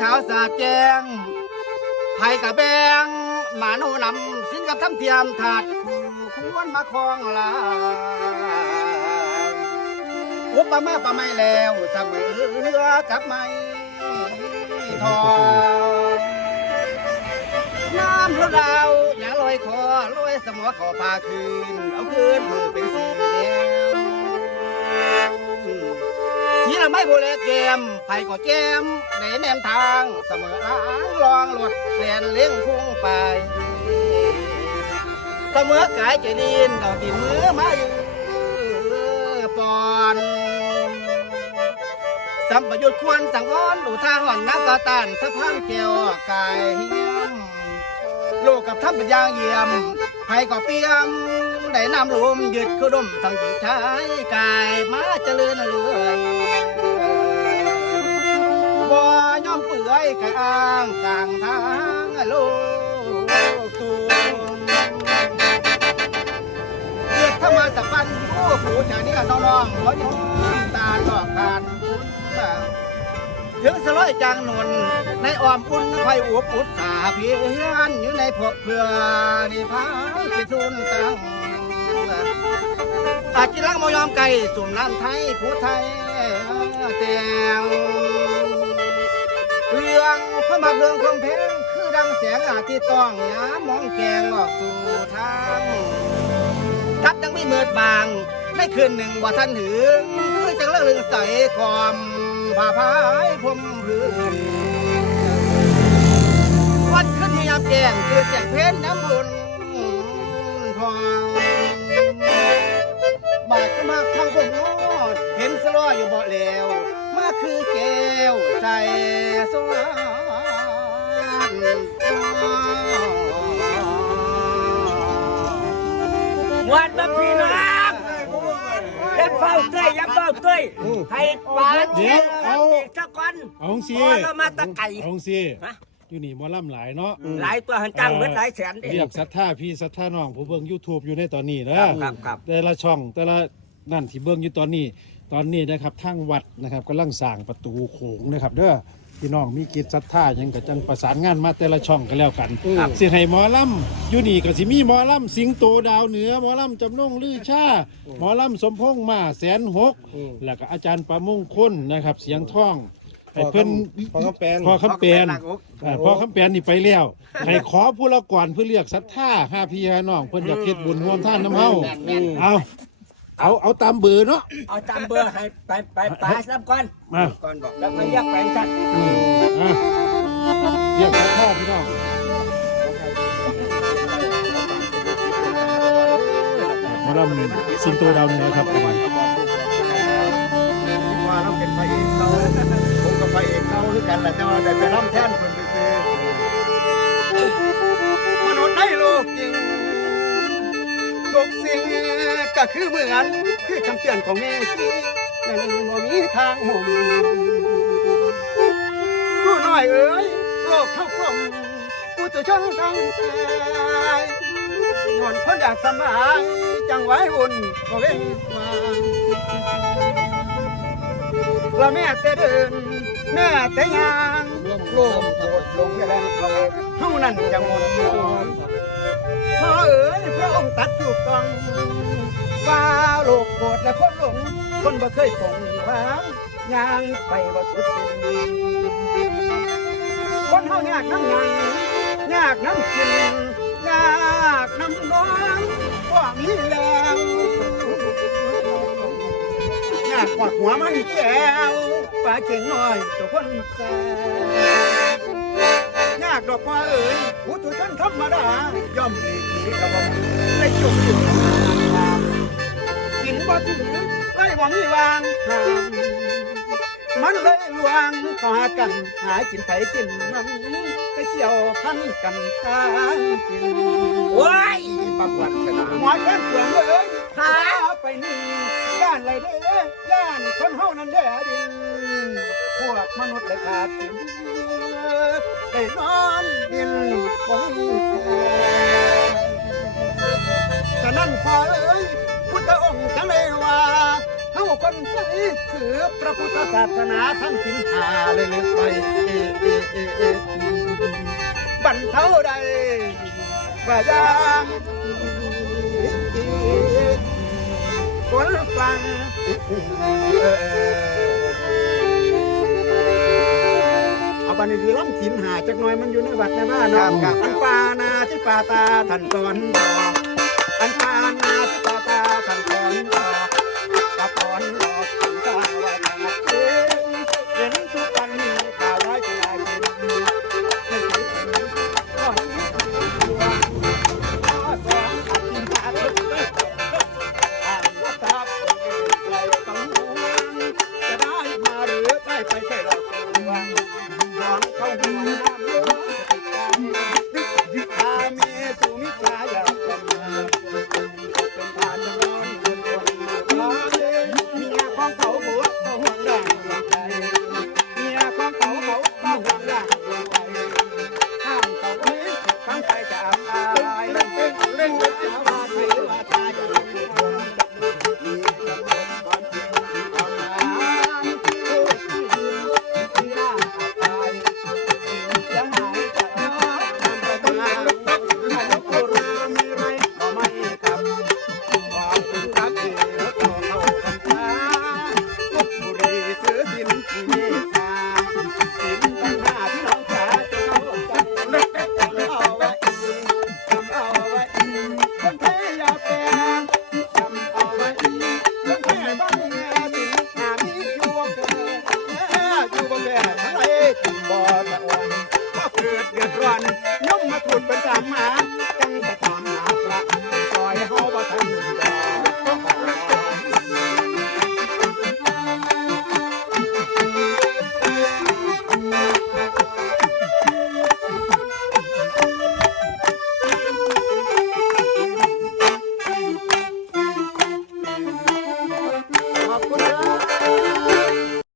ขาวสาแจงไผ่กะแบงหมาโนนำสินกับทำเทียมถาดคู่ควรมาคลองลาอุปมาปะไม่แล้วเสมอเรือกับไม่ทองน้ำรดาวอย่าลอยคอลอยสมอขอพาคืน เอาคืนมือเป็นสีแดง สีละไม่โบเลเกมไผ่ก็แจมในแนมทางเสมอล้างลองหลดเลียนเลี้ยงพุ่งไปเสมอกายใจดินดอกดินมือมาอยู่ปอนสัมปยุทธ์ควรสังวรหนูท่าห่อนนักกะตันสะพานเกี่ยวกายเฮียมลูกกับท่านเป็นยางเยี่ยมไผ่ก็เปียมได้นำรวมยึดคือดมทั้งหญิงชายกายมาเจริญางกลางทางโลกตัวเรียกธรรมะสัพันธ์ผู้ผู้ชานี่น้องๆขอยอมตาดอกทานคุณถึงสลอยจางนนในอ้อมอุ่นไฟอวบอุดสาเพียนอยู่ในพวกเพื่อนี่พาไปทุนตังอาจิลังมอยอมไก่สุ่มน้ำไทยผู้ไทยแตง เรื่องพระมาเรื่องความเพลงคือดังแสงอาทิตย์ต้องยามมองแกงออกสู่ทางทับยังไม่เมืดบางในคืนหนึ่งว่าท่านถึงคือจังเรื่องใส่กอมผ้าพายพรมพื้นวันขึ้นที่ยามแจ้งคือเสียงเพลงน้ำบุญพองบาดก็มาทางผมนอดเห็นสลออยู่บ่แล้ว คือแก้วใส่สวรรค์มวนมาพี่น้องยับเฝ้าเต้ยยับเฝ้าเต้ยให้ปลาเชียร์เอาสักคนเอาสิ พอแล้วมาตะไก่เอาสิฮะอยู่นี่หมอลำหลายเนาะหลายตัวหันจังเบิดหลายแสนเด้เรียกศรัทธาพี่ศรัทธาน้องผู้เบิ่ง YouTube อยู่ในตอนนี้นะครับครับแต่ละช่องแต่ละนั่นที่เบิ่งอยู่ตอนนี้ ตอนนี้นะครับทางวัดนะครับกำลังสร้างประตูโขงนะครับเด้อพี่น้องมีกิจศรัทธาหยังก็จังประสานงานมาแต่ละช่องกันแล้วกันสิให้หมอลำอยู่นี่ก็สิมีหมอลำสิงโตดาวเหนือหมอลำจำนงลือชาหมอลำสมพงษ์มาแสนหกแล้วก็อาจารย์ประมงคลนะครับ เสียงท่องให้เพิ่น พอคำแปลน พอคำแปลนอ่าพอคำแปลนนี่ไปแล้วให้ขอผู้ละก่อนเพื่อเรียกศรัทธาห้าพี่ห้าน้องเพิ่นอยากเฮ็ดบุญร่วมท่านน้ำเฮาเอา เอาเอาตามเบอร์เนาะ เอาจำเบอร์ให้ไปไปปลาสักคนมา ก่อนบอกแล้วมาเรียกไปสักอืมอะเรียกศรัทธาพี่น้อง หมาลำสิงโตดาวเหนือครับประมาณว่าเราเป็นพระเอกเขาผมกับพระเอกเขาคือกันแหละแต่ว่าได้ไปร่ำแท่นคนไปซื้อมนุษย์ในโลกจริง ทุกสิ่งก็คือเหมือนคือคำเตือนของแม่ที่นั่นบ่มีทางหมุนผู้น้อยเอ๋ยโลกเข้ากลมผู้ตัวชนทั้งใจนอนคนอยากสบายจังไว้อุ่นก็เว้นวางว่าแม่แต่เดิน แม่แต่ยางโลกโกรธลงแรงเท่านั้นจะหมด พ่อเอ๋ยพระองค์ตัดถูกต้องว่าโลกโกรธและคนหลง คนบ่เคยคงวางยางไปว่สุดเป็นคนเฮายากน้ำยังยากน้ำกินยากน้ำน้องว่ามีแล้วยากกอดหัวมันแก้วปลาเก่งน้อยตัวคนแก่ากดอกว่าเอ๋ยผู้ตุชันธรรมดาย่อมหลีกหนีกับบ่มีในจุดอยู่กินบ่ถึงไล่หวังวางห่างมันเลยลวงต่อกันหากินไผกินมันไปเสี่ยวพันกันตามกินโอ้ยบักวันชนะหมอแค่เสืองเอ้ยพาไปนี่ย่านไรเด้อย่านคนเฮานั้นเด้อดินพวกมนุษย์เลยขาดสิน ได้นอนดินคงฉะนั้นพอเอ้ยพุทธองค์จะเลยว่าเฮาคนใจถือพระพุทธศาสนาทั้งสินหาเลยเลยไปบันเท่าใดว่ายังคนฟังเออ บันนี้ร้องสินหาจักหน่อยมันอยู่ในวัดในบ้านเนาะอันปานาที่ปาตาท่านสอนบอกอัน